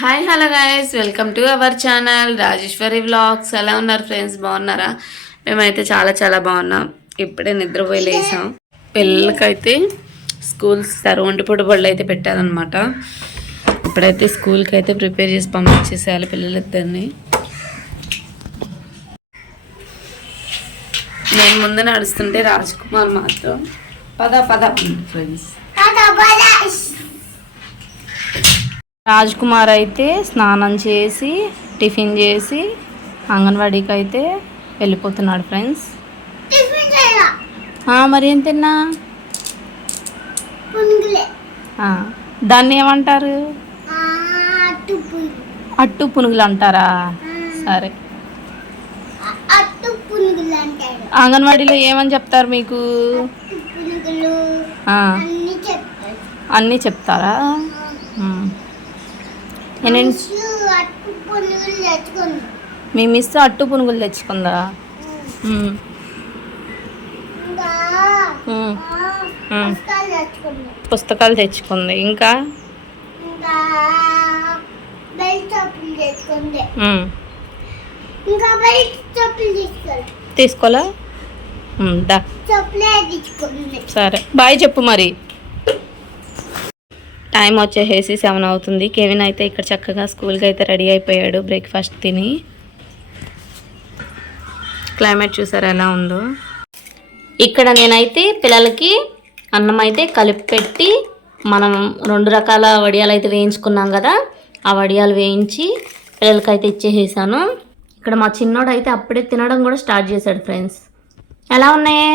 Hi hello guys, welcome to our channel Rajeshwari vlogs. ఎలా ఉన్నారు friends? బాగున్నారా? మేమైతే చాలా చాలా బాగున్నాం. ఇప్పుడే నిద్రపోయి లేసాం. పిల్లలకైతే స్కూల్స్ వంటి పూట బళ్ళు అయితే పెట్టారనమాట. ఇప్పుడైతే స్కూల్కి అయితే ప్రిపేర్ చేసి పంపించేసేయాలి పిల్లలిద్దరిని. నేను ముందు నడుస్తుంటే రాజ్ కుమార్ మాత్రం పద పద ఫ్రెండ్స్. రాజ్ కుమార్ అయితే స్నానం చేసి టిఫిన్ చేసి అంగన్వాడీకి అయితే వెళ్ళిపోతున్నాడు ఫ్రెండ్స్. మరి ఏం తిన్నా? దాన్ని ఏమంటారు? అట్టు పునుగులు అంటారా? సరే, అంగన్వాడీలో ఏమని చెప్తారు మీకు? అన్నీ చెప్తారా? మీ మిస్ అట్టు పునుగులు తెచ్చుకుందా? పుస్తకాలు తెచ్చుకుంది. ఇంకా తీసుకోలా? సరే, బాయ్ చెప్పు మరి. టైం వచ్చేసి 7 అవుతుంది. కెవిన్ అయితే ఇక్కడ చక్కగా స్కూల్కి అయితే రెడీ అయిపోయాడు బ్రేక్ఫాస్ట్ తిని. క్లైమేట్ చూసారా ఎలా ఉందో. ఇక్కడ నేనైతే పిల్లలకి అన్నం అయితే కలిపి పెట్టి మనం 2 రకాల వడియాలు అయితే వేయించుకున్నాం కదా, ఆ వడియాలు వేయించి పిల్లలకైతే ఇచ్చేసాను. ఇక్కడ మా చిన్నోడు అయితే అప్పుడే తినడం కూడా స్టార్ట్ చేశాడు ఫ్రెండ్స్. ఎలా ఉన్నాయి?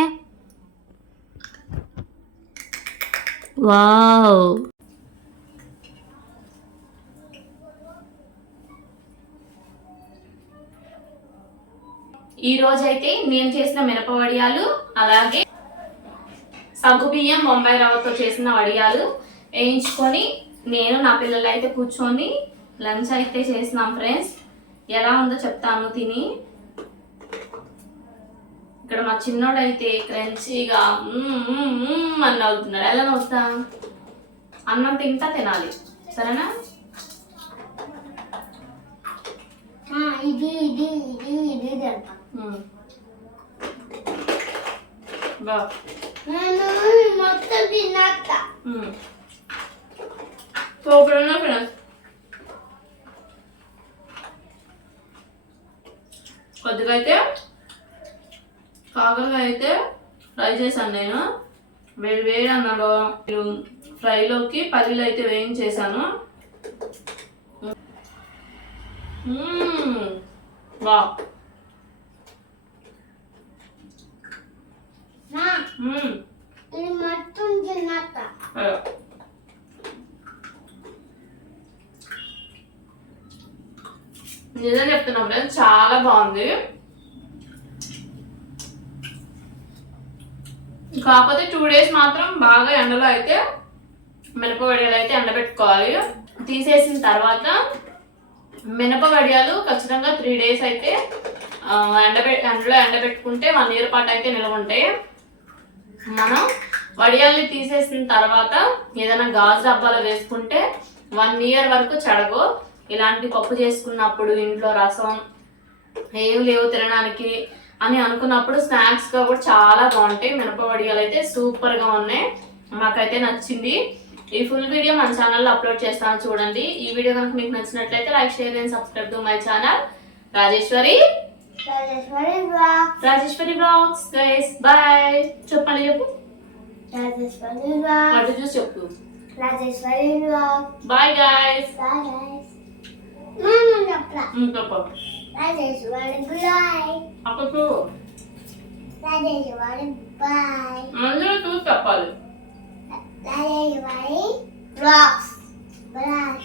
వావ్, ఈ రోజైతే నేను చేసిన మినప వడియాలు, అలాగే సగ్గుబియ్యం బొంబాయి రవ్వతో చేసిన వడియాలు వేయించుకొని నేను నా పిల్లలు అయితే కూర్చొని లంచ్ అయితే చేసినాం ఫ్రెండ్స్. ఎలా ఉందో చెప్తాను తిని. ఇక్కడ మా చిన్నోడు అయితే క్రంచీగా అని నవ్వుతున్నాడు. ఎలా నవ్వుతా? అన్నం తింటా తినాలి, సరేనా? కొద్దిగా అయితే కాకరకాయ అయితే ఫ్రై చేశాను నేను. వేడి అన్నలో ఫ్రైలోకి పల్లీలు అయితే వేయించేసాను. వా, నిజం చెప్తున్నా ఫ్రెండ్స్, చాలా బాగుంది. కాకపోతే 2 days మాత్రం బాగా ఎండలో అయితే మినప వడియాలు అయితే ఎండబెట్టుకోవాలి. తీసేసిన తర్వాత మినప వడియాలు ఖచ్చితంగా 3 days అయితే ఎండలో ఎండబెట్టుకుంటే 1 year పాటు అయితే నిల్వ ఉంటాయి. మనం వడియాల్ని తీసేసిన తర్వాత ఏదైనా గాజు డబ్బాలో వేసుకుంటే 1 year వరకు చెడగో. ఇలాంటి పప్పు చేసుకున్నప్పుడు ఇంట్లో రసం ఏం లేవు తినడానికి అని అనుకున్నప్పుడు స్నాక్స్గా కూడా చాలా బాగుంటాయి. మినప వడియాలు అయితే సూపర్గా ఉన్నాయి, మాకైతే నచ్చింది. ఈ ఫుల్ వీడియో మన ఛానల్లో అప్లోడ్ చేస్తాను, చూడండి. ఈ వీడియో కనుక మీకు నచ్చినట్లయితే like, share and subscribe to my channel Rajeshwari vlogs. Guys bye చెప్పండి, చెప్పు. అటు చూసి చెప్పు. Bye guys. చెప్పు. అందరూ చూసి చెప్పాలి. Rocks. Bye.